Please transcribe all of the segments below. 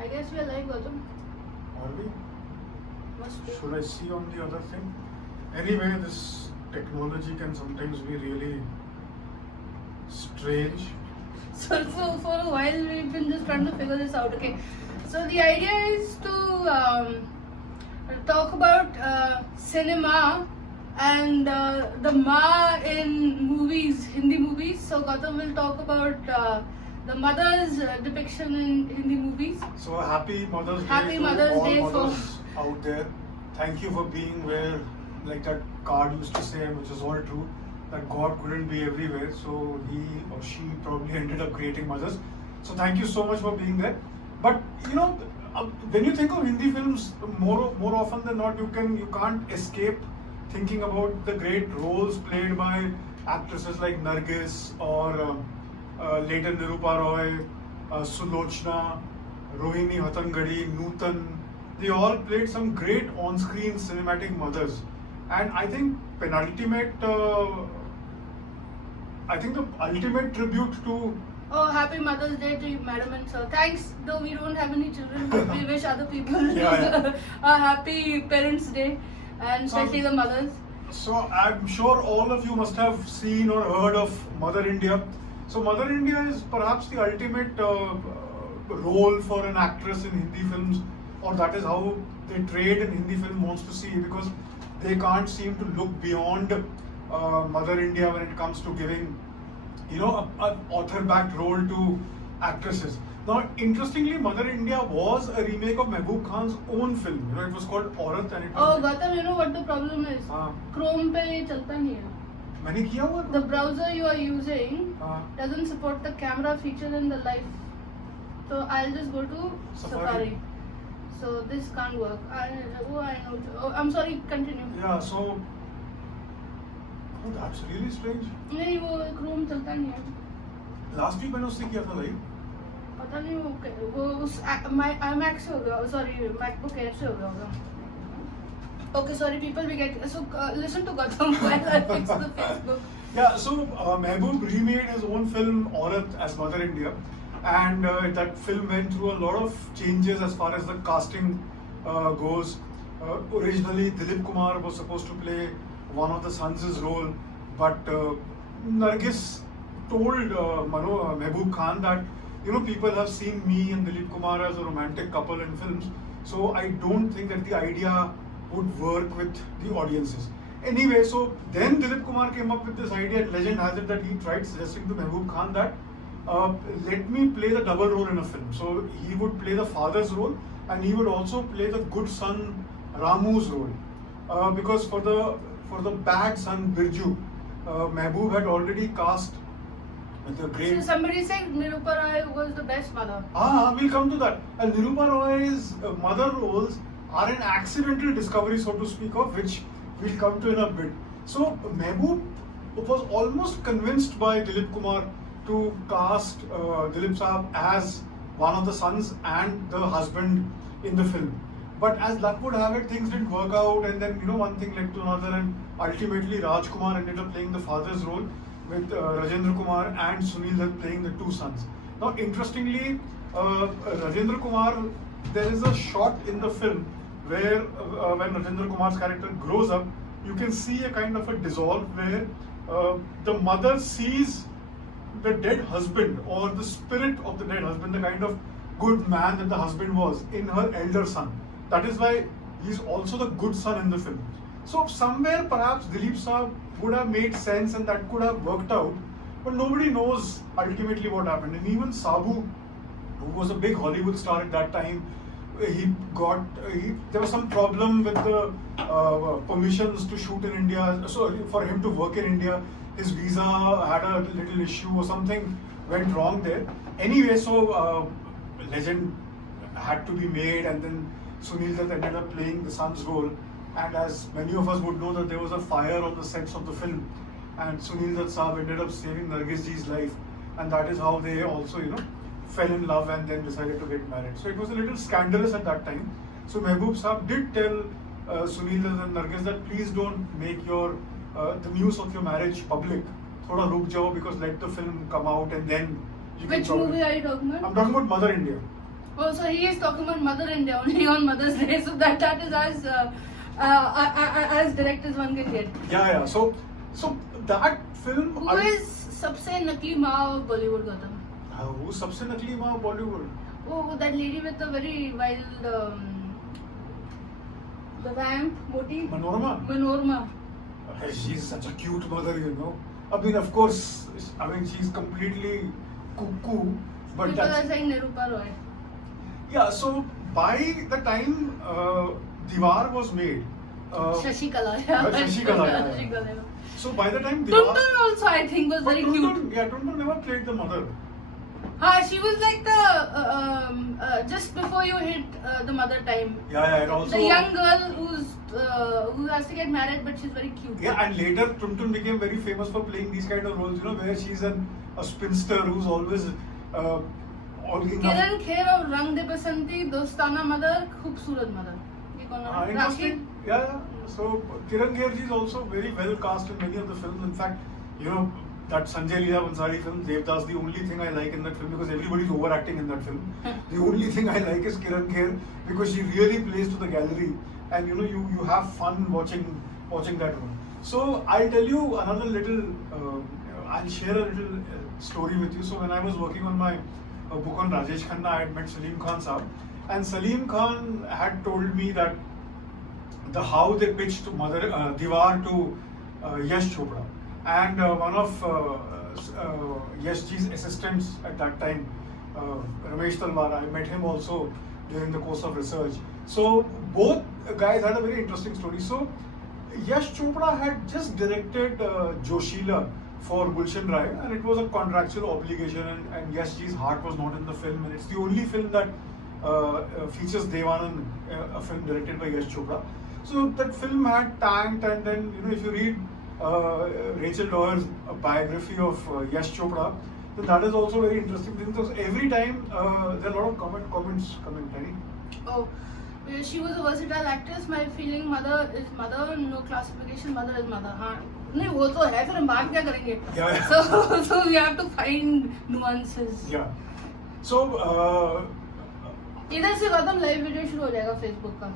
I guess we are live, Gautam. Are we? Must be. Should I see on the other thing? Anyway, this technology can sometimes be really strange. So for a while we've been just trying to figure this out. Okay. So the idea is to talk about cinema and the Ma in movies, Hindi movies. So Gautam will talk about the mother's depiction in Hindi movies. So a happy Mother's Day Happy to Mother's all Day mothers out there. Thank you for being where, like that card used to say, which is all true, that God couldn't be everywhere, so he or she probably ended up creating mothers. So thank you so much for being there. But you know, when you think of Hindi films, more often than not, you can't escape thinking about the great roles played by actresses like Nargis or later Nirupa Roy, Sulochna, Rohini Hatangadi, Nutan. They all played some great on-screen cinematic mothers, and I think the ultimate tribute to Oh, happy Mother's Day to you, Madam and Sir. Thanks, though we don't have any children, but we wish other people Yeah. a happy Parents' Day, and especially the mothers. So I'm sure all of you must have seen or heard of Mother India. So Mother India is perhaps the ultimate role for an actress in Hindi films, or that is how they trade in Hindi film wants to see, because they can't seem to look beyond Mother India when it comes to giving, you know, an author-backed role to actresses. Now, interestingly, Mother India was a remake of Mehboob Khan's own film. You know, it was called Aurat, and it Oh, was. Gautam, you know what the problem is? हाँ, Chrome पे ये चलता नहीं है. मैंने किया हुआ The browser you are using हाँ, doesn't support the camera feature in the live. So I'll just go to Safari. Safari. So this can't work. I know. Oh, I'm sorry. Continue. yeah, so. Oh, that's really strange. नहीं वो Chrome चलता नहीं है. Last week मैंने उससे किया था live. पता नहीं वो उस iMac से हो गया. Sorry, MacBook Air से हो गया होगा. Okay, sorry people, we get so listen to Gautam while I fix the Facebook. Yeah, so Mehboob remade his own film Aurat as Mother India, and that film went through a lot of changes as far as the casting goes. Originally, Dilip Kumar was supposed to play one of the sons' role, but Nargis told Mehboob Khan that, you know, people have seen me and Dilip Kumar as a romantic couple in films, so I don't think that the idea would work with the audiences. Anyway, so then Dilip Kumar came up with this idea, and legend has it that he tried suggesting to Mehboob Khan that let me play the double role in a film. So he would play the father's role, and he would also play the good son Ramu's role. Because for the bad son Birju, Mehboob had already cast the great. So somebody said Nirupa Roy was the best mother. We'll come to that. And Nirupa Roy's mother roles are an accidental discovery, so to speak, of which we'll come to in a bit. So Mehboob was almost convinced by Dilip Kumar to cast Dilip Saab as one of the sons and the husband in the film. But as luck would have it, things didn't work out, and then, you know, one thing led to another, and ultimately Rajkumar ended up playing the father's role, with Rajendra Kumar and Sunil Dutt playing the two sons. Now, interestingly, Rajendra Kumar, there is a shot in the film where when Rajendra Kumar's character grows up, you can see a kind of a dissolve where the mother sees the dead husband, or the spirit of the dead husband, the kind of good man that the husband was, in her elder son. That is why he's also the good son in the film. So somewhere perhaps Dilip Saab would have made sense, and that could have worked out, but nobody knows ultimately what happened. And even Sabu, who was a big Hollywood star at that time, there was some problem with the permissions to shoot in India. So for him to work in India, his visa had a little issue or something went wrong there. Anyway, so legend had to be made, and then Sunil Dutt ended up playing the son's role. And as many of us would know, that there was a fire on the sets of the film, and Sunil Dutt Saab ended up saving Nargis ji's life, and that is how they also, you know, fell in love and then decided to get married. So it was a little scandalous at that time. So Mehboob Saab did tell Sunil Dutt and Nargis that please don't make the news of your marriage public. Thoda ruk jao, because let the film come out and then you can. Which movie are you talking about? I'm talking about Mother India. Oh, so he is talking about Mother India only on Mother's Day. So that is as direct as one can get. Yeah. So that film. Who is सबसे नकली माँ of Bollywood, Gautam? Who सबसे नकली माँ of Bollywood? Oh, that lady with the very wild, the vamp, Moti? Manorama. She's such a cute mother, you know. I mean, of course, she's completely cuckoo. But people are saying Nirupa Roy. Yeah, so by the time Diwar was made, Shashikala. Shashikala. So by the time Diwar... Tuntun also, I think, was very cute. Yeah, Tuntun never played the mother. She was like the just before you hit the mother time. Yeah, and also the young girl who has to get married, but she's very cute. Yeah, and later Tuntun became very famous for playing these kind of roles, you know, where she's a spinster who's always Kiran Kher of Rang De Basanti, Dostana Mother, Khoobsurat Mother. Interesting. Yeah. So Kiran Kher ji is also very well cast in many of the films. In fact, you know, that Sanjay Leela Bhansali film, Devdas, the only thing I like in that film, because everybody's overacting in that film. The only thing I like is Kiran Kher, because she really plays to the gallery, and you know, you have fun watching that one. So I'll tell you another little, I'll share a little story with you. So when I was working on my book on Rajesh Khanna, I had met Salim Khan Saab, and Salim Khan had told me that how they pitched Diwar to Yash Chopra. And one of Yash ji's assistants at that time, Ramesh Talwar, I met him also during the course of research. So both guys had a very interesting story. So Yash Chopra had just directed Joshila for Gulshan Rai, and it was a contractual obligation, and Yash ji's heart was not in the film, and it's the only film that features Devanand, a film directed by Yash Chopra. So that film had tanked, and then, you know, if you read Rachel Doyer's biography of Yash Chopra, then that is also very interesting, because every time there are a lot of comments coming. Oh, she was a versatile actress. My feeling, mother is mother, no classification, mother is mother. नहीं वो तो है, फिर हम बात क्या करेंगे? Yeah. So we have to find nuances. Yeah. So इधर से गौतम लाइव वीडियो शुरू हो जाएगा Facebook का.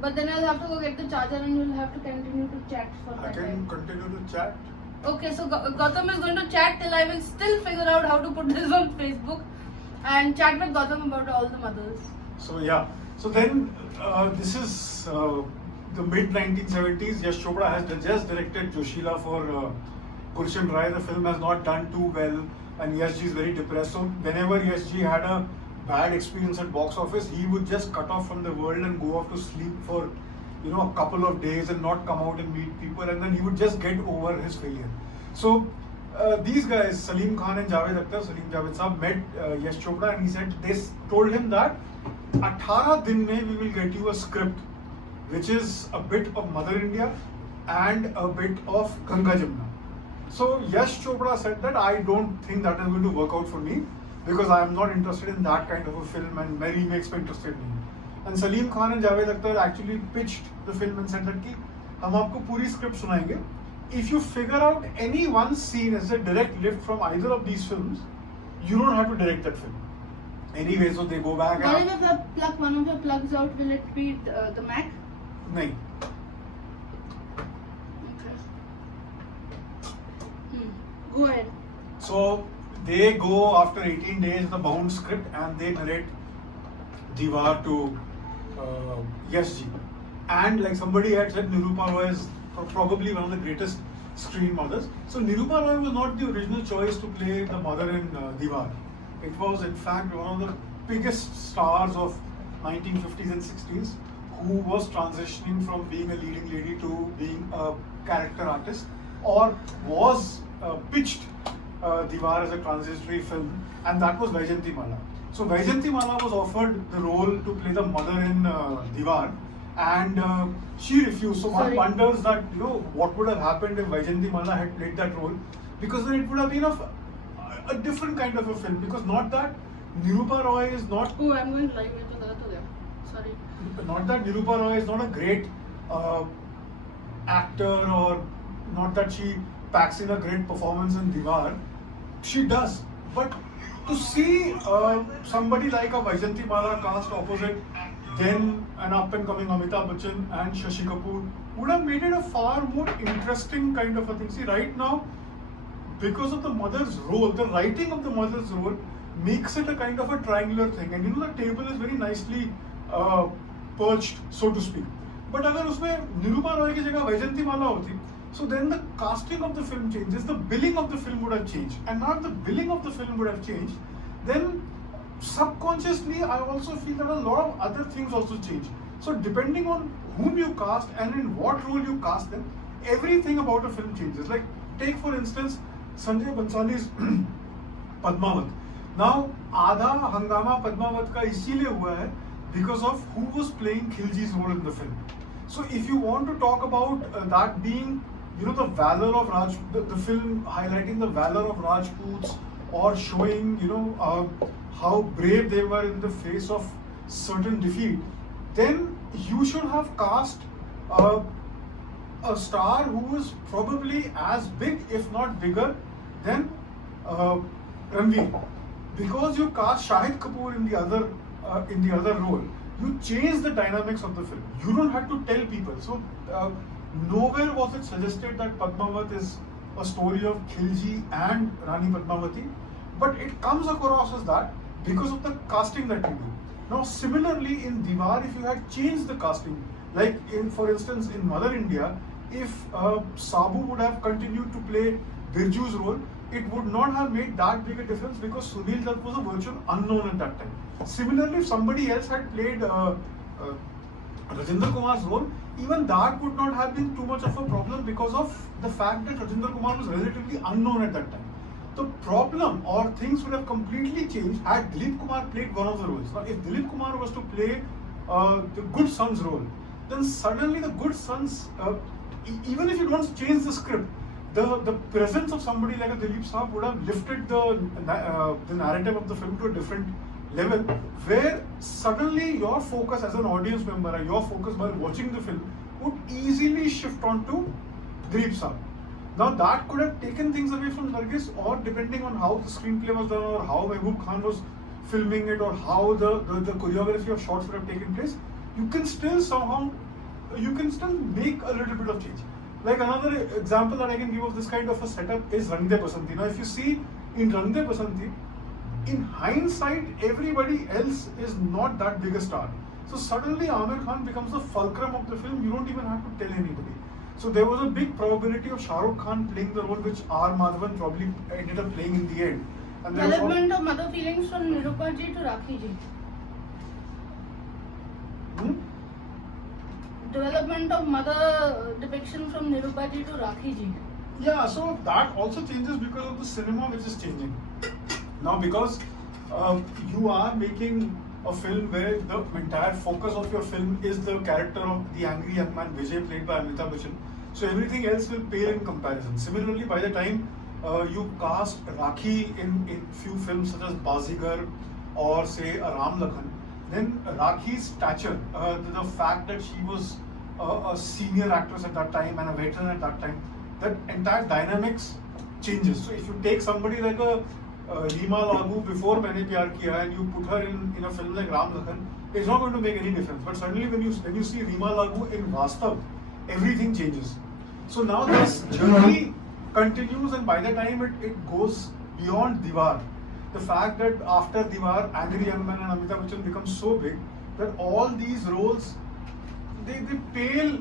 But then I'll have to go get the charger and you'll have to continue to chat for that time. I can continue to chat. Okay, so Gautam is going to chat till I will still figure out how to put this on Facebook and chat with Gautam about all the mothers. So yeah, so then this is the mid 1970s. Yash Chopra has just directed Joshila for Gulshan Rai. The film has not done too well, and Yash ji is very depressed. So whenever Yash ji had a bad experience at box office, he would just cut off from the world and go off to sleep for, you know, a couple of days and not come out and meet people, and then he would just get over his failure. So these guys, Salim Khan and Javed Akhtar, Salim Javed Saab, met Yash Chopra, and they told him that 18 din mein we will get you a script which is a bit of Mother India and a bit of Ganga Jamuna. So Yash Chopra said that I don't think that is going to work out for me, because I am not interested in that kind of a film, and my remakes were interested in. And Salim Khan and Javed Akhtar actually pitched the film and said that ki hum aapko puri script sunayenge. If you figure out any one scene as a direct lift from either of these films, you don't have to direct that film. Anyway, so they go back. One of the plugs out, will it be the Mac? No. Okay. Go ahead. So they go after 18 days the bound script, and they narrate Diwar to Yash ji. And like somebody had said, Nirupa Roy is probably one of the greatest screen mothers. So Nirupa Roy was not the original choice to play the mother in Diwar. It was in fact one of the biggest stars of 1950s and 60s who was transitioning from being a leading lady to being a character artist, or was pitched Diwar as a transitory film, and that was Vaijayanti Mala. So Vaijayanti Mala was offered the role to play the mother in Diwar, and she refused. So one wonders that, you know, what would have happened if Vaijayanti Mala had played that role, because then it would have been a different kind of a film. Because not that Nirupa Roy is not. Oh, I'm going live into that. Sorry. Not that Nirupa Roy is not a great actor, or not that she packs in a great performance in Diwar. She does, but to see somebody like a Vaijayanti Mala cast opposite then an up-and-coming Amitabh Bachchan and Shashi Kapoor would have made it a far more interesting kind of a thing. See, right now, because of the mother's role, the writing of the mother's role makes it a kind of a triangular thing. And you know, the table is very nicely perched, so to speak. But अगर उसमें निरूपा रॉय की जगह वैजयंती माला होती, so then the casting of the film changes, the billing of the film would have changed. And now if the billing of the film would have changed, then subconsciously I also feel that a lot of other things also change. So depending on whom you cast and in what role you cast them, everything about a film changes. Like take for instance Sanjay Bansali's Padmavat. Now आधा हंगामा पद्मावत का इसीलिए हुआ है because of who was playing Khilji's role in the film. So if you want to talk about that being, you know, the valor of the film highlighting the valor of Rajputs or showing, you know, how brave they were in the face of certain defeat, then you should have cast a star who is probably as big, if not bigger, than Ranveer. Because you cast Shahid Kapoor in the other role, you change the dynamics of the film. You don't have to tell people. So nowhere was it suggested that Padmavat is a story of Khilji and Rani Padmavati, but it comes across as that because of the casting that you do. Now similarly in Diwar, if you had changed the casting, like for instance in Mother India, if Sabu would have continued to play Birju's role, it would not have made that big a difference because Sunil Dutt was a virtual unknown at that time. Similarly, if somebody else had played Rajinder Kumar's role, even that would not have been too much of a problem because of the fact that Rajinder Kumar was relatively unknown at that time. The problem or things would have completely changed had Dilip Kumar played one of the roles. Now, if Dilip Kumar was to play the good son's role, then suddenly the good son's, even if you don't change the script, the presence of somebody like a Dilip Saab would have lifted the narrative of the film to a different level, where suddenly your focus as an audience member and your focus while watching the film would easily shift on to Dilip Saab. Now that could have taken things away from Nargis, or depending on how the screenplay was done, or how Mehboob Khan was filming it, or how the choreography of shots would have taken place, you can still make a little bit of change. Like another example that I can give of this kind of a setup is Rang De Basanti. Now if you see in Rang De Basanti, in hindsight everybody else is not that big a star. So suddenly Amir Khan becomes the fulcrum of the film, you don't even have to tell anybody. So there was a big probability of Shah Rukh Khan playing the role which R. Madhavan probably ended up playing in the end. And development of mother feelings from Nirupa ji to Rakhi ji. Development of mother depiction from Nirupa ji to Rakhi ji. Yeah, so that also changes because of the cinema which is changing. Now because you are making a film where the entire focus of your film is the character of the angry young man Vijay played by Amitabh Bachchan, so everything else will pale in comparison. Similarly, by the time you cast Rakhi in few films such as Bazigar or say Ram Lakhan, then Rakhi's stature, the fact that she was a senior actress at that time and a veteran at that time, that entire dynamics changes. So if you take somebody like a Reema Lagoo before Maine Pyar Kiya and you put her in a film like Ram Lakhan, it's not going to make any difference. But suddenly when you see Reema Lagoo in Vastav, everything changes. So now this journey continues, and by the time it goes beyond Diwar, the fact that after Diwar, Angry Young Man and Amitabh Bachchan become so big that all these roles they pale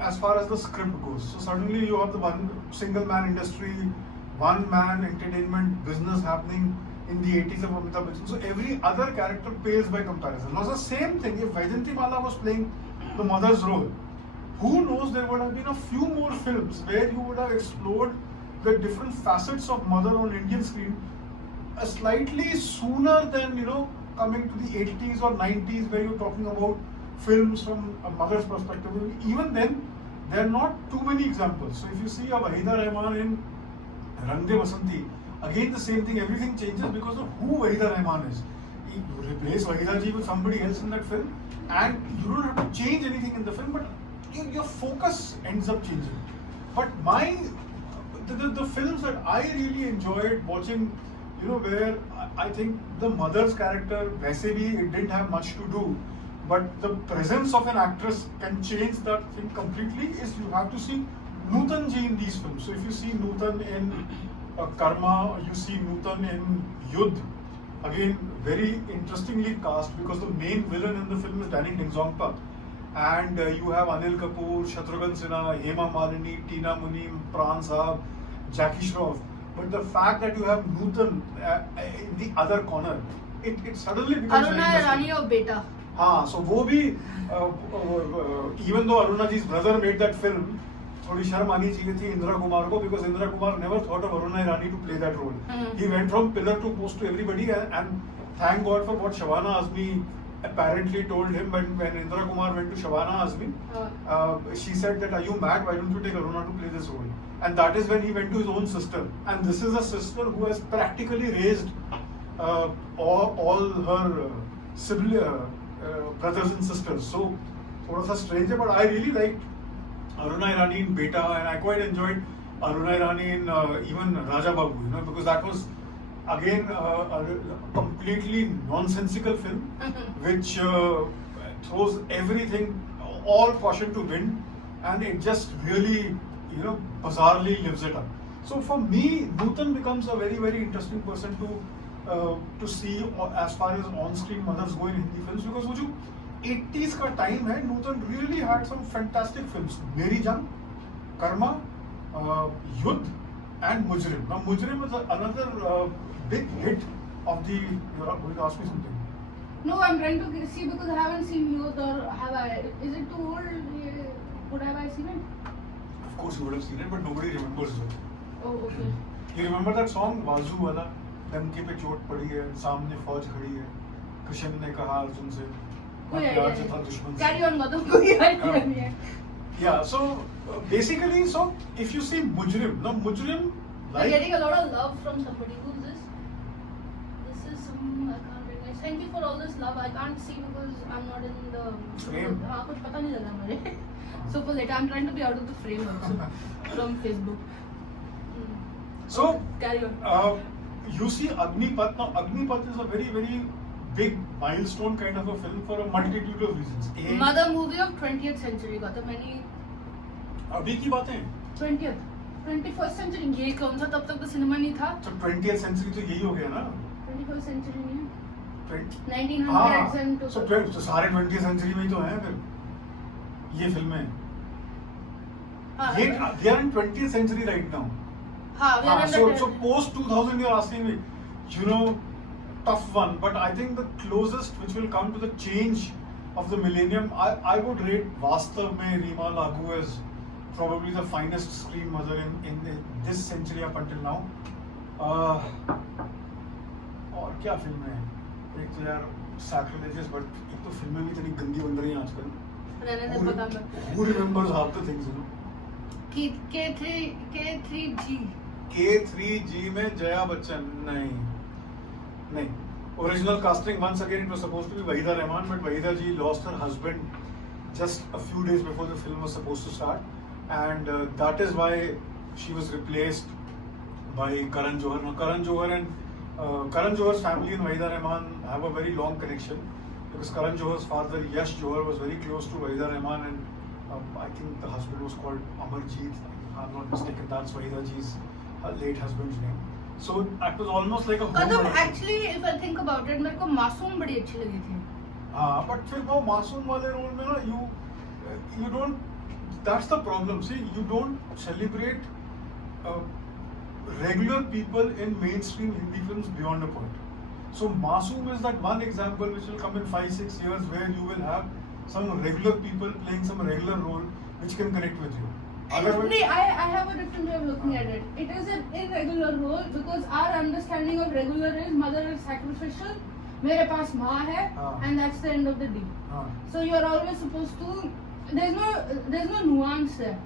as far as the script goes. So suddenly you have the one single man industry, one man entertainment business happening in the 80s of Amitabh Bachchan. So every other character pales by comparison. Now it's the same thing if Vaijayanti Mala was playing the mother's role. Who knows, there would have been a few more films where you would have explored the different facets of mother on Indian screen slightly sooner than, you know, coming to the 80s or 90s where you're talking about films from a mother's perspective. Even then, there are not too many examples. So if you see a Waheeda Rehman in Rang De Basanti, again the same thing, everything changes because of who Waheeda Rehman is. You replace Waheeda ji with somebody else in that film and you don't have to change anything in the film, but your focus ends up changing. But the films that I really enjoyed watching, where I think the mother's character, वैसे भी it didn't have much to do, but the presence of an actress can change that thing completely. Is you have to see Nutan ji in these films. So if you see Nutan in Karma, you see Nutan in Yudh. Again, very interestingly cast because the main villain in the film is Danny Dingzongpa. And you have Anil Kapoor, Shatrughan Sinha, Hema Malini, Tina Munim, Pran Saab, Jackie Shroff. But the fact that you have Nutan in the other corner, it suddenly becomes Aruna Irani or Beta. हाँ, so वो भी even though Aruna ji's brother made that film, थोड़ी शर्म आनी चाहिए थी इंदिरा कुमार को, because Indira Kumar never thought of Aruna Irani to play that role. He went from pillar to post to everybody, and thank God for what Shabana Azmi apparently told him when Indira Kumar went to Shabana Azmi. She said that, are you mad? Why don't you take Aruna to play this role? And that is when he went to his own sister. And this is a sister who has practically raised all her sibling brothers and sisters. So, थोड़ा सा strange है, but I really liked Aruna Irani in Beta, and I quite enjoyed Aruna Irani in even Raja Babu, because that was again a completely nonsensical film, which throws everything, all caution to wind, and it just really, bizarrely lives it up. So for me, Nutan becomes a very, very interesting person to see as far as on-screen mothers go in Hindi films, because वो जो 80s का time है, Nutan really had some fantastic films. Meri Jaan, Karma, Yudh, and Mujrim. Now Mujrim is another big hit of the. You're going to ask me something. No, I'm trying to see because I haven't seen Youth, or have I? Is it too old? Would have I seen it? Of course you would have seen it, but nobody remembers it. Oh, okay. You remember that song Wazoo वाला? डंके पे चोट पड़ी है, सामने फौज खड़ी है, कृष्ण ने कहा अर्जुन से, मैं प्यार से था दुश्मन से. Carry on, Madhu. कोई idea नहीं है. Yeah, so basically, so if you see Mujrim, now Mujrim, I'm getting a lot of love from somebody. Who's this? This is some, I can't recognize. Thank you for all this love. I can't see because I'm not in the frame. हाँ, कुछ पता नहीं लगा मुझे. So for later, I'm trying to be out of the frame also from Facebook. So carry on. You see Agnipath. Now Agnipath is a very, very big milestone kind of a film for a multitude of reasons. Mother movie of 20th century got a many. अभी की बातें 20th 21st century ये कौन सा तब तक तो cinema नहीं था. तो 20th century तो यही हो गया ना. 21st century नहीं है. 1900s हाँ, and so सारे 20th century में ही तो हैं फिर ये फिल्में. ये they are in 20th century right now. So post 2000 you're asking me, tough one, but I think the closest which will come to the change of the millennium, I would rate Vastav mein Reema Lagoo as probably the finest screen mother in this century up until now. और क्या film है? एक तो यार sacrilegious, but एक तो फिल्में भी इतनी गंदी बन रही हैं आजकल. Who remembers half the things, K3G. K3G में जया बच्चन नहीं. Original casting, once again, it was supposed to be Waheeda Rehman, but Waheeda ji lost her husband just a few days before the film was supposed to start, and that is why she was replaced by Karan Johar. Now Karan Johar and Karan Johar's family and Waheeda Rehman have a very long connection, because Karan Johar's father Yash Johar was very close to Waheeda Rehman, and I think the husband was called Amarjeet, if I'm not mistaken. That's Waheeda ji's late husband's name. So that was almost like a home production. Actually, if I think about it, मेरे को मासूम बड़ी अच्छी लगी थी. हाँ, but फिर वो मासूम वाले रोल में ना you don't. That's the problem. See, you don't celebrate regular people in mainstream Hindi films beyond a point. So Masoom is that one example which will come in 5-6 years, where you will have some regular people playing some regular role which can connect with you. Otherwise, I have a different way of looking at it. It is an irregular role because our understanding of regular is mother is sacrificial, मेरे पास माँ है, and that's the end of the day. So you are always supposed to. There's no nuance there.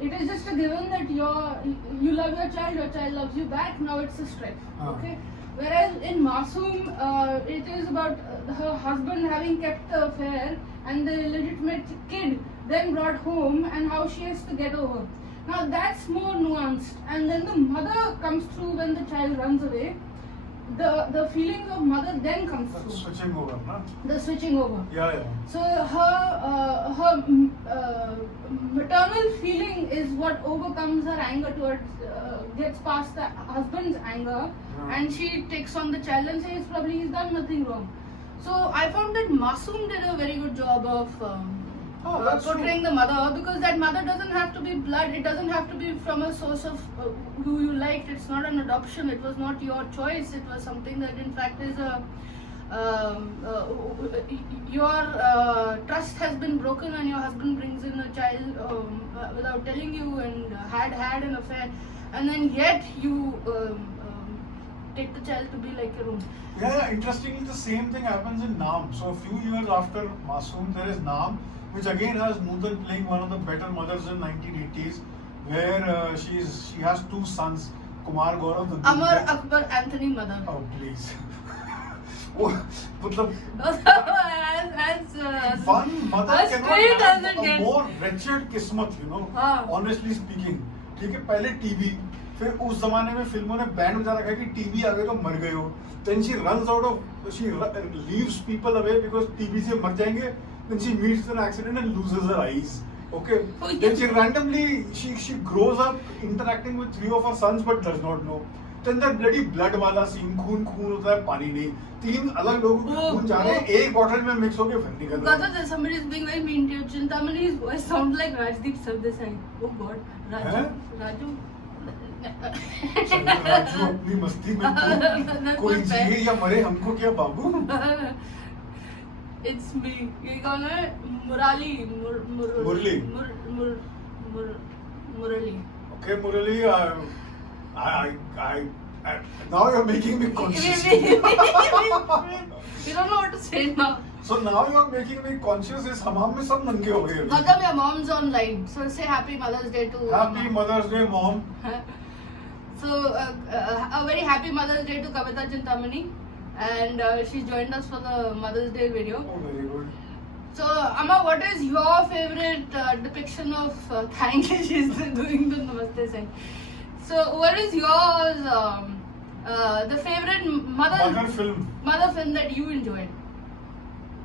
It is just a given that you love your child loves you back. Now it's a strength. Okay. Whereas in Masoom, it is about her husband having kept the affair and the illegitimate kid then brought home and how she has to get over. Now that's more nuanced. And then the mother comes through when the child runs away. the feelings of mother then comes That's through. switching over, na? The switching over. Yeah. So her maternal feeling is what overcomes her anger towards, gets past the husband's anger, and she takes on the child and says probably he's done nothing wrong. So I found that Masoom did a very good job of That's portraying true. the mother, because that mother doesn't have to be blood. It doesn't have to be from a source of who you liked. It's not an adoption. It was not your choice. It was something that in fact is a your trust has been broken and your husband brings in a child without telling you, and had an affair, and then yet you take the child to be like your own. Yeah, interestingly, the same thing happens in Naam. So a few years after Masoom, there is Naam, which again has Nutan playing one of the better mothers in 1980s, where she has two sons, Kumar Gaurav, the Amar Akbar Anthony mother. Oh please. Oh, मतलब as one mother as cannot straight have as it a gets. more wretched किस्मत, you know. हाँ. Honestly speaking, ठीक है, पहले TV, फिर उस जमाने में फिल्मों ने बैंड बजा रखा है कि टीवी आ गए तो मर गए हो. Then she leaves people away because TV से मर जाएंगे. Then she meets an accident and loses her eyes. Okay. Oh, yeah. Then she randomly she grows up interacting with three of her sons but does not know. Then that bloody blood वाला scene, खून होता है, पानी नहीं. तीन अलग लोगों के खून जा रहे हैं, एक बॉटल में मिक्स होके फिर निकल रहे हैं. Gather, somebody is being very mean to you. Chintamani's voice sounds like Rajdeep Sardesai. Oh God, Raju. हैं? Raju. चलो राजू अपनी मस्ती में तू कोई जिए या मरे हमको क्या बाबू. It's me. ये कौन है? मुरली. मुरली. मुरली. Okay, Murali, I now you're making me conscious. We don't know what to say now. So now you're making me conscious. इस हमाम में सब नंगे हो गए. Gautam, your mom's online. So say Happy Mother's Day to. Happy Mother's Day, mom. So a very happy Mother's Day to Kavita Chintamani, and she joined us for the Mother's Day video. Oh, very good. So Amma, what is your favorite depiction of thank you? She's doing the Namaste sign. So what is yours? The favorite Mother film. that you enjoyed?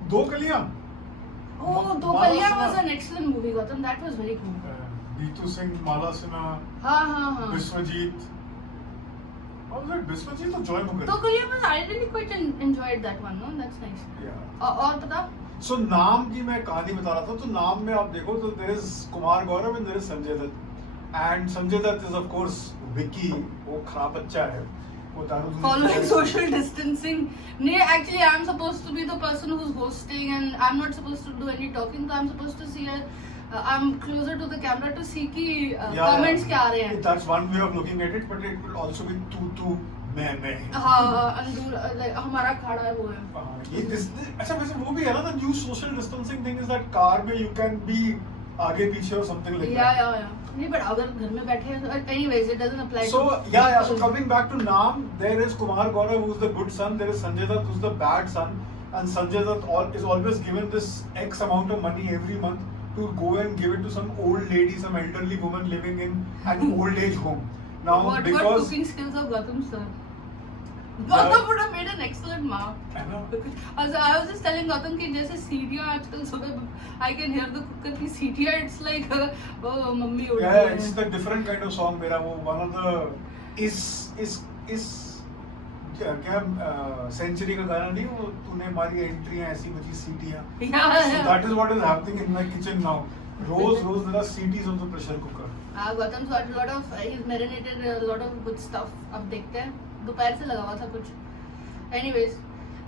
दो कलियां. Oh, Do Mala Kaliya Sinha. was an excellent movie, Gautam. That was very cool. Beetu Singh, Mala Sinha, हाँ. Biswajit. What was it? Biswajit or Joy Do Mukherjee? Kaliya was, I really quite enjoyed that one. No, that's nice. Yeah. और पता? So नाम की मैं कहानी बता रहा था. तो नाम में आप देखो तो there is Kumar Gaurav and there is Sanjay Dutt. And Sanjay Dutt is of course Vicky. वो खराब बच्चा है. वो दारू दूध Following पीता है. social distancing. No, actually, I'm supposed to be the person who's hosting, and I'm not supposed to do any talking. So I'm supposed to see it. I'm closer to the camera to see कि comments क्या आ रहे हैं. That's one way of looking at it, but it will also be तू मैं. हाँ, like हमारा खाड़ा है वो है. ये अच्छा वैसे वो भी है ना. The new social distancing thing is that car में you can be आगे पीछे or something like that. Yeah. नहीं, but अगर घर में बैठे हैं, anyways, it doesn't apply. So yeah. So coming back to Naam, there is Kumar Gaurav who's the good son. There is Sanjay Dutt who's the bad son, and Sanjay Dutt is always given this X amount of money every month to go and give it to some old lady, some elderly woman living in an old age home. Now What because cooking skills of Gautam sir? Gautam would have made an excellent mom. I know. Also, I was just telling Gautam कि जैसे सीटियाँ आजकल सुबह I can hear the cooker की सीटियाँ. It's like oh mummy उठ Yeah, गई है. it's the different kind of song. मेरा वो one of the is क्या सेंचुरी का गाना नहीं वो तूने मारी एंट्रियां ऐसी बची सीटियां. Yeah. So that is what is happening in my kitchen now. Roz there are CTs of the pressure cooker. Gautam's got a lot of he's marinated a lot of good stuff. अब देखते हैं. दोपहर से लगा हुआ था कुछ. Anyways,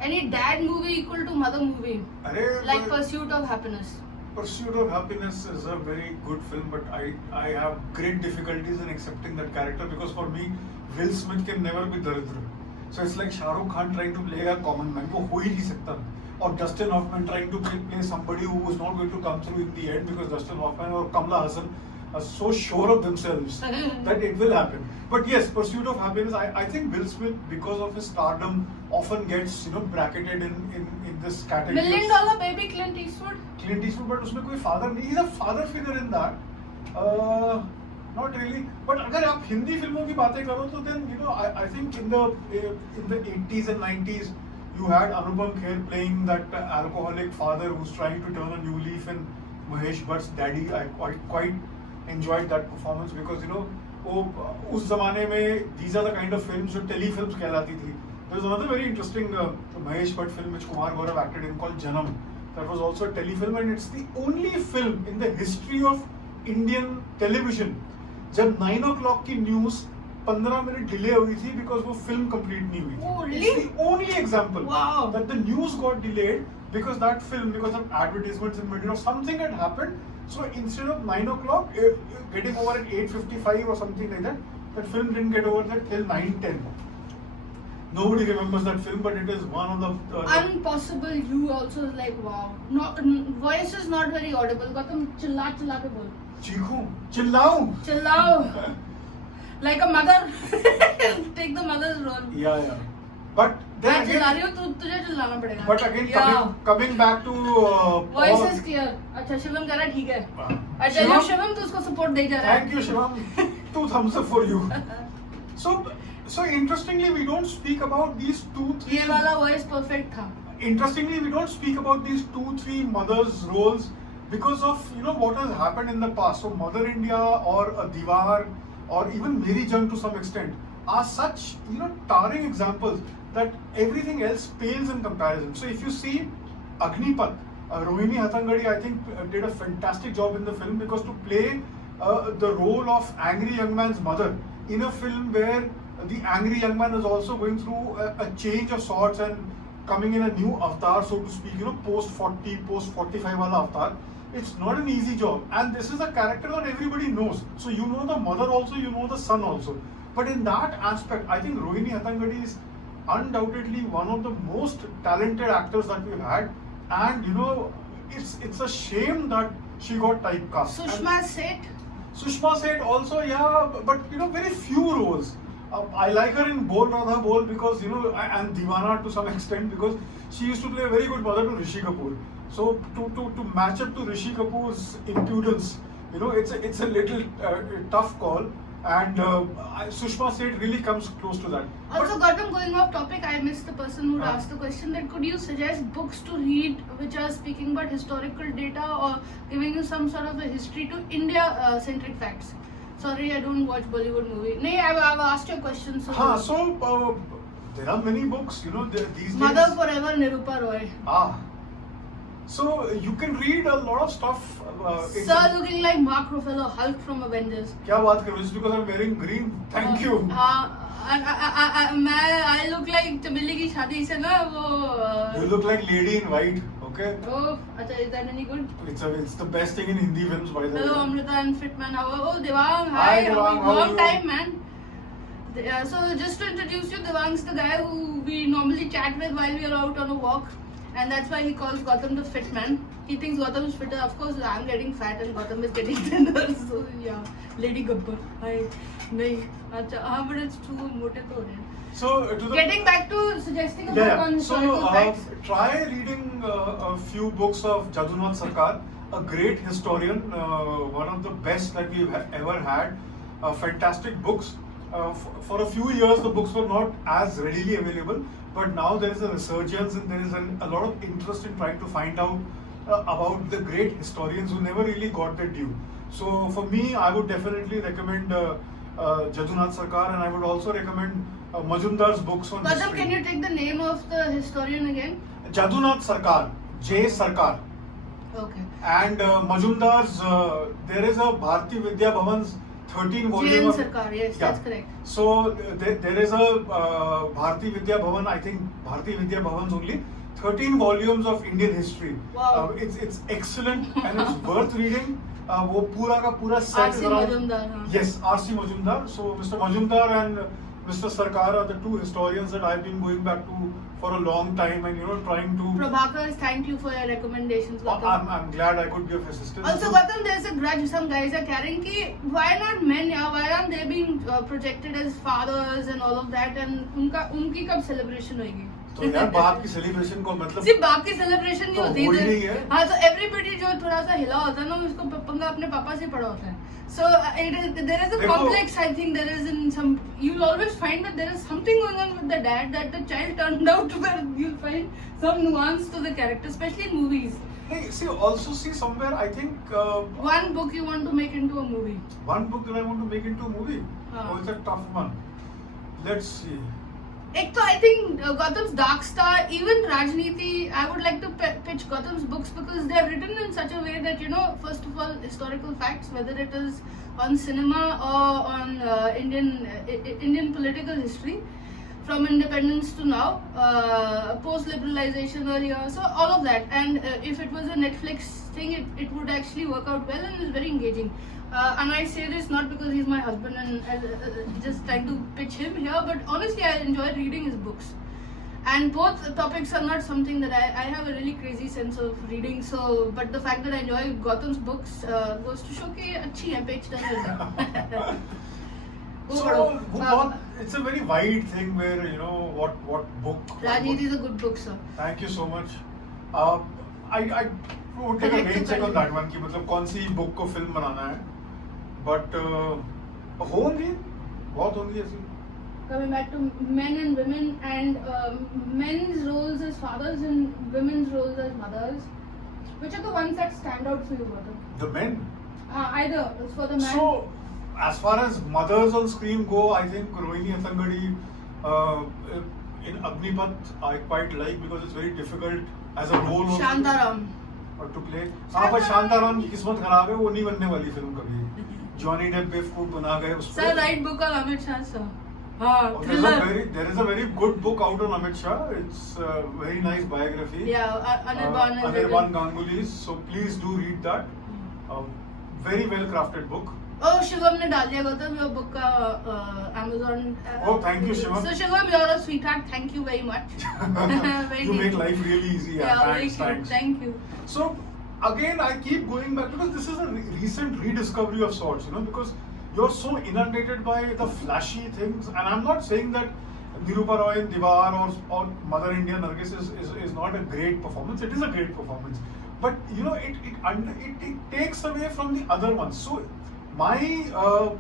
any dad movie equal to mother movie? अरे Like Pursuit of Happiness. Pursuit of Happiness is a very good film, but I have great difficulties in accepting that character because for me Will Smith can never be Daridra. So it's like Shah Rukh Khan trying to play a common man. वो हो ही नहीं सकता. Or Dustin Hoffman trying to play somebody who is not going to come through in the end because Dustin Hoffman or Kamala Hassan are so sure of themselves that it will happen. But yes, Pursuit of Happiness, I think Will Smith, because of his stardom, often gets bracketed in this category. $1 Million Baby Clint Eastwood. Clint Eastwood, but उसमें कोई father नहीं. He's a father figure in that. Not really. But अगर आप हिंदी फिल्मों की बातें करो तो then you know I think in the 80s and 90s you had Anupam Kher playing that alcoholic father who's trying to turn a new leaf in Mahesh Bhatt's Daddy. I quite enjoyed that performance because you know वो उस जमाने में these are the kind of films जो telefilms कहलाती थी. There's another very interesting Mahesh Bhatt film which Kumar Gaurav acted in called Janam. That was also a telefilm and it's the only film in the history of Indian television जब 9 o'clock की news 15 minute delay हुई थी because वो film complete नहीं हुई थी. Oh, really? It's the only example Wow. that the news got delayed because that film, because of advertisements in middle or something had happened. So instead of 9 o'clock getting over at 8:55 or something like that, that film didn't get over there till 9:10. Nobody remembers that film, but it is one of the Impossible. You also is like wow. Not voice is not very audible. Gautam चिल्ला के बोल. चीखूं चिल्लाऊं चिल्लाओ. Like a mother. Take the mother's role. yeah but then मैं चिल्ला again, रही हूँ तुझे चिल्लाना पड़ेगा. but again Yeah. coming back to Voice all- is clear. अच्छा शिवम कह रहा है ठीक है. I tell you Shivam, Shivam तू उसको support दे जा रहा है. thank you Shivam. 2 thumbs up for you. So interestingly we don't speak about these 2-3 ये वाला voice perfect था. interestingly we don't speak about these 2-3 mothers roles because of you know what has happened in the past. So Mother India or a Diwar or even Meri Jung to some extent are such you know towering examples that everything else pales in comparison. So if you see Agnipath, Rohini Hattangadi I think did a fantastic job in the film because to play the role of angry young man's mother in a film where the angry young man is also going through a change of sorts and coming in a new avatar, so to speak, you know, post 40, post 45 wala avatar. It's not an easy job, and this is a character that everybody knows. So you know the mother also, you know the son also. But in that aspect, I think Rohini Hattangadi is undoubtedly one of the most talented actors that we've had, and you know, it's a shame that she got typecast. Sushma Seth. Sushma Seth also, yeah, but you know, very few roles. I like her in Bol Radha Bol because you know, and Deewana to some extent because she used to play a very good mother to Rishi Kapoor. So to match up to Rishi Kapoor's impudence, you know, it's a little tough call, and Sushma Seth really comes close to that. Also, Gautam, going off topic, I missed the person who asked the question that could you suggest books to read which are speaking about historical data or giving you some sort of a history to India-centric facts? Sorry, I don't watch Bollywood movie. No, I've asked you a question. So, there are many books, you know, these Mother days. Forever, Nirupa Roy. So you can read a lot of stuff. Sir looking like Mark Ruffalo, Hulk from Avengers. क्या बात कर रहे हो? Just because I'm wearing green. Thank you. I look like चमेली की शादी से ना वो. You look like Lady in White. Okay. Oh, अच्छा, is that any good? It's the best thing in Hindi films by the way. Hello, Amrita and Fitman. Oh, Devang. Hi, Devang, how are long you? time, man. So just to introduce you, Devang's the guy who we normally chat with while we are out on a walk, and that's why he calls Gautam the fit man. He thinks Gautam is fitter. Of course, I'm getting fat and Gautam is getting thinner. So yeah, Lady Gabbar. Hi, nahi. Acha, but it's too mote to ho rahe hain. So Getting back to suggesting a book on So historical facts. try reading a few books of Jadunath Sarkar, a great historian, one of the best that we've ever had. Fantastic books. For a few years, the books were not as readily available, but now there is a resurgence and there is a lot of interest in trying to find out about the great historians who never really got their due. So for me, I would definitely recommend Jadunath Sarkar, and I would also recommend Majumdar's books on Gautam, history. can you take the name of the historian again? Jadunath Sarkar, J. Sarkar. Okay. And Majumdar's, there is a Bharati Vidya Bhavan's 13 volume J.N. of- Sarkar, yes, Yeah. that's correct. So there is a Bharati Vidya Bhavan, I think Bharati Vidya Bhavan's only 13 volumes of Indian history. Wow. It's excellent and it's worth reading. वो पूरा का पूरा set R.C. is around- Majumdar, हाँ. Yes, R.C. Majumdar. So Mr. Majumdar and Mr. Sarkar are the two historians that I've been going back to for a long time and trying to. Prabhakar, thank you for your recommendations, Gautam. I'm glad I could be of assistance. Also, Gautam, there's a grudge some guys are carrying ki why not men? Yeah, why aren't they being projected as fathers and all of that? And unki kab celebration hoegi? तो यार बाप की celebration को मतलब सिर्फ बाप की celebration नहीं तो होती हो ही नहीं है। हाँ, तो एवरीबडी जो थोड़ा सा हिला होता है ना, उसको पंगा अपने पापा से पड़ा होता है. So there is a देखो- complex. I think there is in some. You'll always find that there is something going on with the dad that the child turned out where you'll find some nuance to the character, especially in movies. Hey, see, also see somewhere I think One book you want to make into a movie. one book that I want to make into a movie. हाँ. Oh, it's a tough one. Let's see. एक तो I think Gautam's Dark Star, even Rajniti, I would like to pitch Gautam's books because they are written in such a way that, you know, first of all, historical facts, whether it is on cinema or on Indian political history, from independence to now, post-liberalization earlier, so all of that. And if it was a Netflix thing, it would actually work out well and is very engaging. And I say this not because he's my husband and just trying to pitch him here, but honestly, I enjoy reading his books. And both topics are not something that I have a really crazy sense of reading. So, but the fact that I enjoy Gautam's books goes to show कि अच्छी है, page turn करना. So, it's a very wide thing where, you know, what book. Rajniti is a good book, sir. Thank you so much. I would take a rain check on that one कि मतलब कौन सी book को film बनाना है. But होंगी, बहुत होंगी ऐसी. Coming back to men and women and men's roles as fathers and women's roles as mothers, which are the ones that stand out for you, Gautam? The men. Either for the man. So, as far as mothers on screen go, I think Rohini Athangadi in Agnipath I quite like because it's very difficult as a role also Shantaram. to play. हाँ, पर शांताराम की किस्मत खराब है, वो नहीं बनने वाली फिल्म कभी. जॉनी डेप बेवकूफ बना गए उस Sir, write book on Amit Shah, sir. There Thriller. is a very good book out on Amit Shah. It's a very nice biography. Yeah, Anirban and Anirban Ganguly's. So please do read that. Very well crafted book. Oh, Shivam ने डाल दिया Gautam your book का Amazon. Oh, thank you, Shivam. So Shivam, you're a sweetheart. Thank you very much. Very You make deep. life really easy. Yeah, very Thanks, cute. thanks. Thank you. So again, I keep going back because this is a recent rediscovery of sorts, you know, because you're so inundated by the flashy things, and I'm not saying that Nirupa Roy in Diwar or Mother India Nargis is not a great performance. It is a great performance, but you know, it takes away from the other ones. So my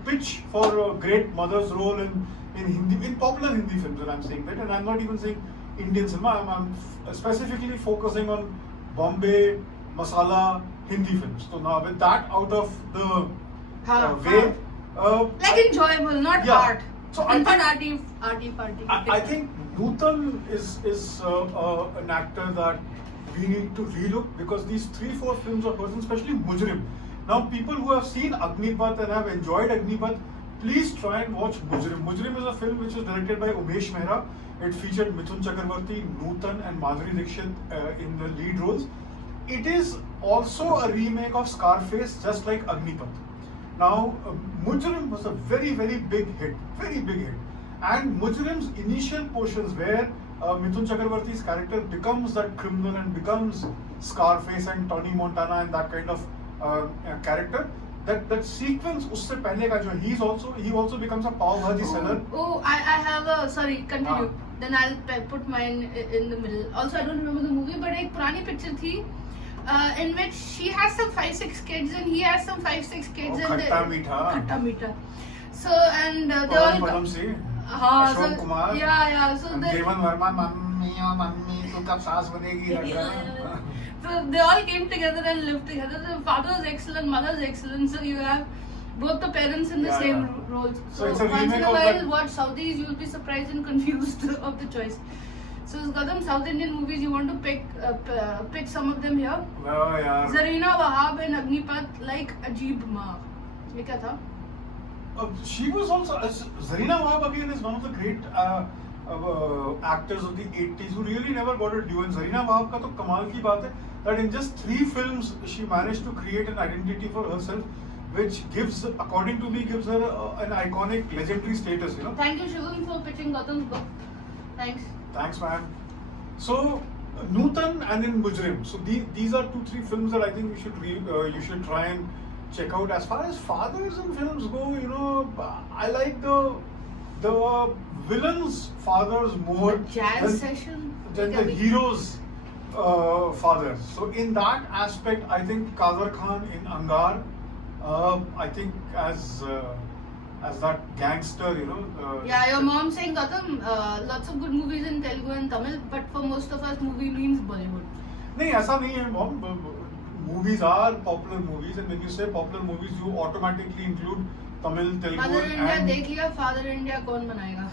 pitch for a great mother's role in Hindi, in popular Hindi films, and I'm saying that, and I'm not even saying Indian cinema. I'm specifically focusing on Bombay masala Hindi films. So now with that out of the way, like enjoyable, not yeah. art. So and not arty. I think Nutan is an actor that we need to relook because these 3-4 films of hers, especially Mujrim. Now people who have seen Agnipath and have enjoyed Agnipath, please try and watch Mujrim. Mujrim is a film which is directed by Umesh Mehra. It featured Mithun Chakravarti, Nutan and Madhuri Dixit in the lead roles. It is also a remake of Scarface, just like Agnipath. Now, Mujrim was a very, very big hit, and Mujrim's initial portions where Mithun Chakravarti's character becomes that criminal and becomes Scarface and Tony Montana and that kind of character, that sequence usse pehle ka jo he also becomes a pav bhaji seller. I have a, sorry, continue. Then I'll put mine in the middle. Also, I don't remember the movie, but एक पुरानी picture थी in which she has some 5-6 kids and he has some 5-6 kids. Khatta meetha. So and they all Padam Singh, हाँ, Ashok so, Kumar, yeah, so they, Devan Verma, mummy तू कब सास बनेगी? So they all came together and lived together. The father is excellent, mother is excellent. So you have both the parents in the same roles. So it's a once remake in a of while, that. watch Saudis, you'll be surprised and confused of the choice. So Gautam, South Indian movies, you want to pick some of them here? Oh, yeah. Zarina Wahab and Agnipath like Ajeeb Ma. ये क्या था? She was also Zarina Wahab again is one of the great actors of the 80s who really never got a due. And Zarina Wahab का तो कमाल की बात है that in just 3 films she managed to create an identity for herself, which gives, according to me, gives her an iconic, legendary status. You know. Thank you, Shivam, for pitching Gautam's book. Thanks. Thanks, man. So Nutan and in Mujrim. So these are 2-3 films that I think you should try and check out. As far as fathers in films go, you know, I like the the villain's father's more Jazz than, session. than the hero's father. So in that aspect, I think Kader Khan in Angar, I think as that gangster, you know. Yeah, your mom saying Gautam, lots of good movies in Telugu and Tamil, but for most of us, movie means Bollywood. नहीं ऐसा नहीं है mom. Movies are popular movies, and when you say popular movies, you automatically include Tamil, Telugu, Mother India and देख लिया, Father India कौन बनाएगा?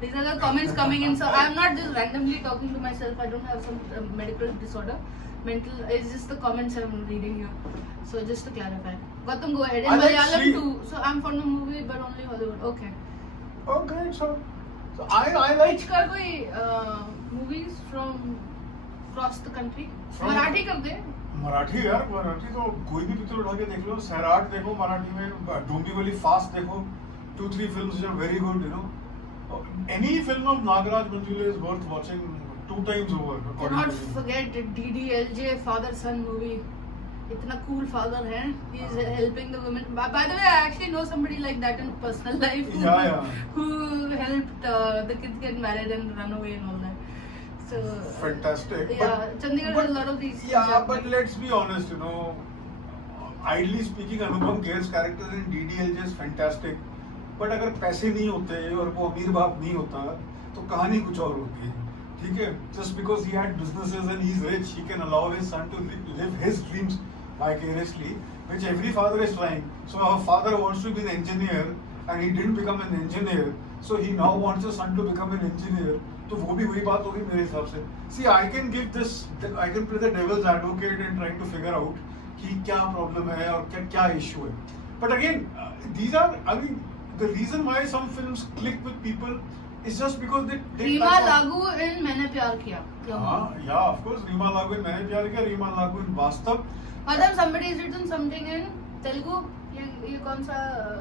These are the comments coming in. So I'm not just randomly talking to myself. I don't have some medical disorder. Mental. It's just the comments I'm reading here. So just to clarify, Gautam, go ahead. In I like Malayalam Sri- too. So I'm fond of movie, but only Hollywood. Okay. oh great, so I like Which का कोई movies from across the country? From- Marathi कर दे. मराठी यार, मराठी तो कोई भी picture उठा के देख लो. सैराट देखो मराठी में, डोंबिवली फास्ट देखो, 2-3 films which are very good, you know. Any film of Nagaraj Manjule is worth watching 2 times over. Do according not to me. forget DDLJ father son movie. इतना cool father है. He is helping the women. By the way, I actually know somebody like that in personal life. Yeah. Who helped the kids get married and run away and all that. So Fantastic. Yeah, Chandigarh has a lot of these. Yeah, but let's be honest, you know. Idly speaking, Anupam Kher's character in DDLJ is fantastic. But अगर पैसे नहीं होते और वो अमीर बाप नहीं होता, तो कहानी कुछ और होती है. ठीक है? Just because he had businesses and he's rich, he can allow his son to live his dreams vicariously, which every father is trying. So our father wants to be an engineer, and he didn't become an engineer. So he now wants his son to become an engineer. तो वो भी वही बात होगी मेरे हिसाब से. See, I can play the devil's advocate and trying to figure out कि क्या problem है और क्या issue है. But again, these are, I mean, the reason why some films click with people is just because they Reema लागू in मैंने प्यार किया. yeah, of course, Reema Lagoo in मैंने प्यार किया, Reema Lagoo in वास्तव. और then somebody has written something in Telugu. ये कौन सा?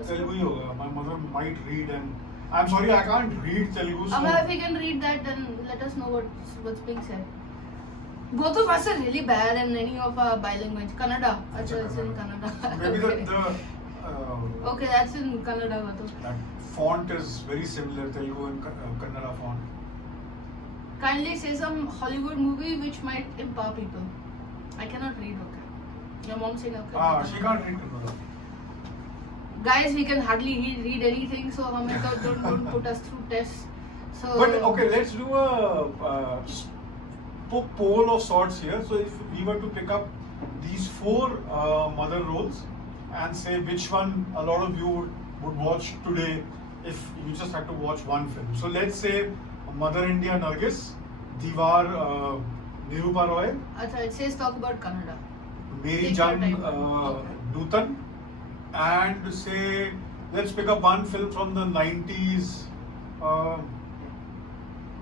Telugu ही होगा. My mother might read, and I'm sorry, I can't read Telugu. So Amma, if you can read that, then let us know what's being said. Both of us are really bad in any of our bilingual. Kannada. Achha, it's in Kannada. maybe Okay. Okay, that's in Kannada. that font is very similar, Telugu and Kannada font. Kindly say some Hollywood movie which might empower people. I cannot read. Okay. Your mom saying okay. She can't read Kannada. Guys, we can hardly read anything, so don't put us through tests. So. But okay, let's do a poll of sorts here. So if we were to pick up these 4 mother roles and say which one a lot of you would watch today if you just had to watch one film. So let's say Mother India Nargis, Diwar Nirupa Roy, Achha, it says talk about Kannada. Mary Take your Jung time. Okay. Nutan, and say let's pick up one film from the 90s.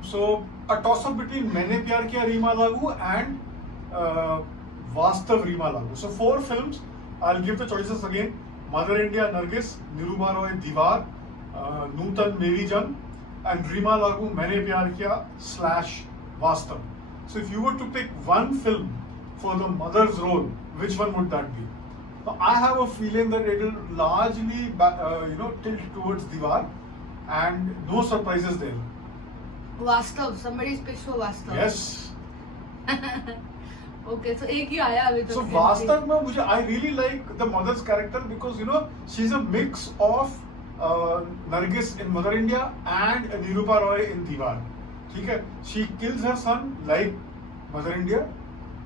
So a toss-up between Maine Pyar Kiya Reema Lagoo and Vastav Reema Lagoo. So 4 films. I'll give the choices again. Mother India Nargis, Nirupa Roy Diwar, Nutan Mary Jung, and Reema Lagoo Maine Pyar Kiya / Vastav. So if you were to pick one film for the mother's role, which one would that be? Now, I have a feeling that it will largely tilt towards Diwar, and no surprises there. Vastav, somebody's pitched for Vastav. Yes. Okay, so एक ही आया अभी तक. So Vastav में मुझे I really like the mother's character because she's a mix of Nargis in Mother India and Nirupa Roy in Diwar. ठीक है? She kills her son like Mother India.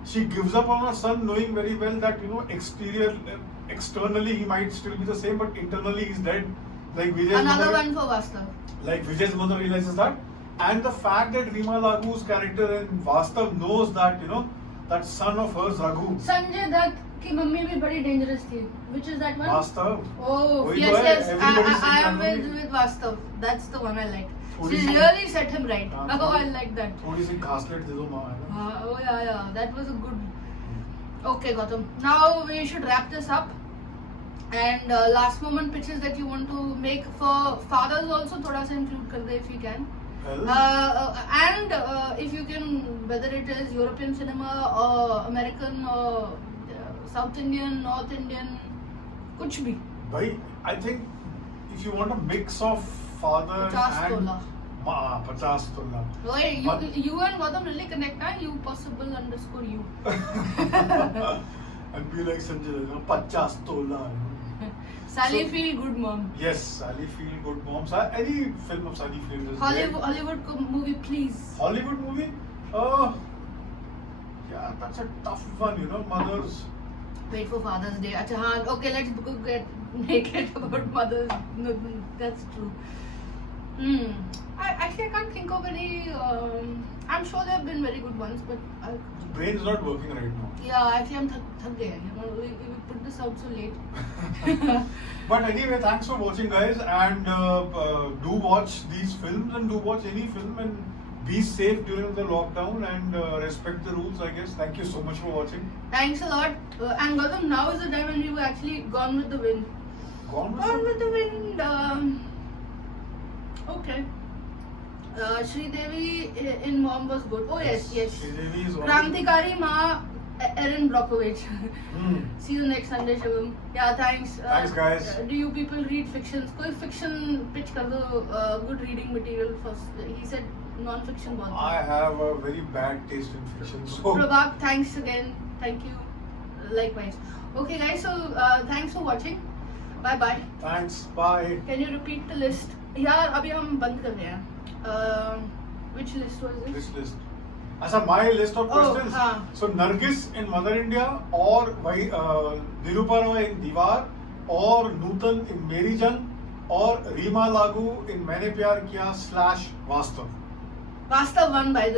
She gives up on her son knowing very well that externally he might still be the same, but internally he's dead. Like Vijay's Another mother, one for Vastav. like Vijay's mother realizes that, and the fact that Reema Lagoo's character in Vastav knows that that son of hers Raghu. Sanjay Dutt की mummy भी बड़ी dangerous थी. Which is that one? Vastav. Oh, वही yes, तो है, yes. everybody says I am Raghu. with Vastav. That's the one I like. थोड़ी She C- really set him right. हाँ, Oh, I like that. थोड़ी सी घासलेट दे दो माँ है ना. Oh yeah, that was a good. Okay, Gautam. Now we should wrap this up. And last moment pitches that you want to make for fathers also, thoda sa include kar de if you can. Well, And if you can, whether it is European cinema or American or South Indian, North Indian, kuch bhi. भाई, I think if you want a mix of father 50 and tola. 50 tola. Wait, But- you and Gautam really connect, huh? You possible underscore you. And be like Sanjay, 50 tola. Sally So- feel good mom. Yes, Sally Feel Good Moms. Any film of Sally Field is Hollywood movie, please. great. Hollywood movie? Yeah, that's a tough one, Mothers. Wait for Father's Day. Acha, haan, okay, let's go get naked about mothers. No, that's true. I can't think of any. I'm sure there have been very good ones, but Brain is not working right now. yeah, actually I'm thak gaya. We put this out so late. But anyway, thanks for watching, guys, and do watch these films and do watch any film and be safe during the lockdown and respect the rules, I guess. Thank you so much for watching. Thanks a lot. And Gautam, now is the time when we were actually gone with the wind. Gone with Gone it? with the wind. Okay. Sridevi in Mom was good. Oh yes. Sridevi is Krantikari Ma Erin Brockovich. Hmm. See you next Sunday, Shivam. Yeah, thanks. Thanks, guys. Do you people read fictions? कोई fiction pitch कर दो, good reading material first. He said non-fiction बहुत. I have a very bad taste in fiction, so Prabhak, thanks again. Thank you. Likewise. Okay, guys. So thanks for watching. Bye bye. thanks. Bye. Can you repeat the list? यार अभी हम बंद कर रहे हैं. Which list was it? This list. अच्छा, my list of Oh, questions. हाँ. So Nargis in Mother India, or Nirupa Roy in Diwar, or Nutan in Meri Jang, or Reema Lagoo in Maine Pyar Kiya / Vastav. Vastav one by the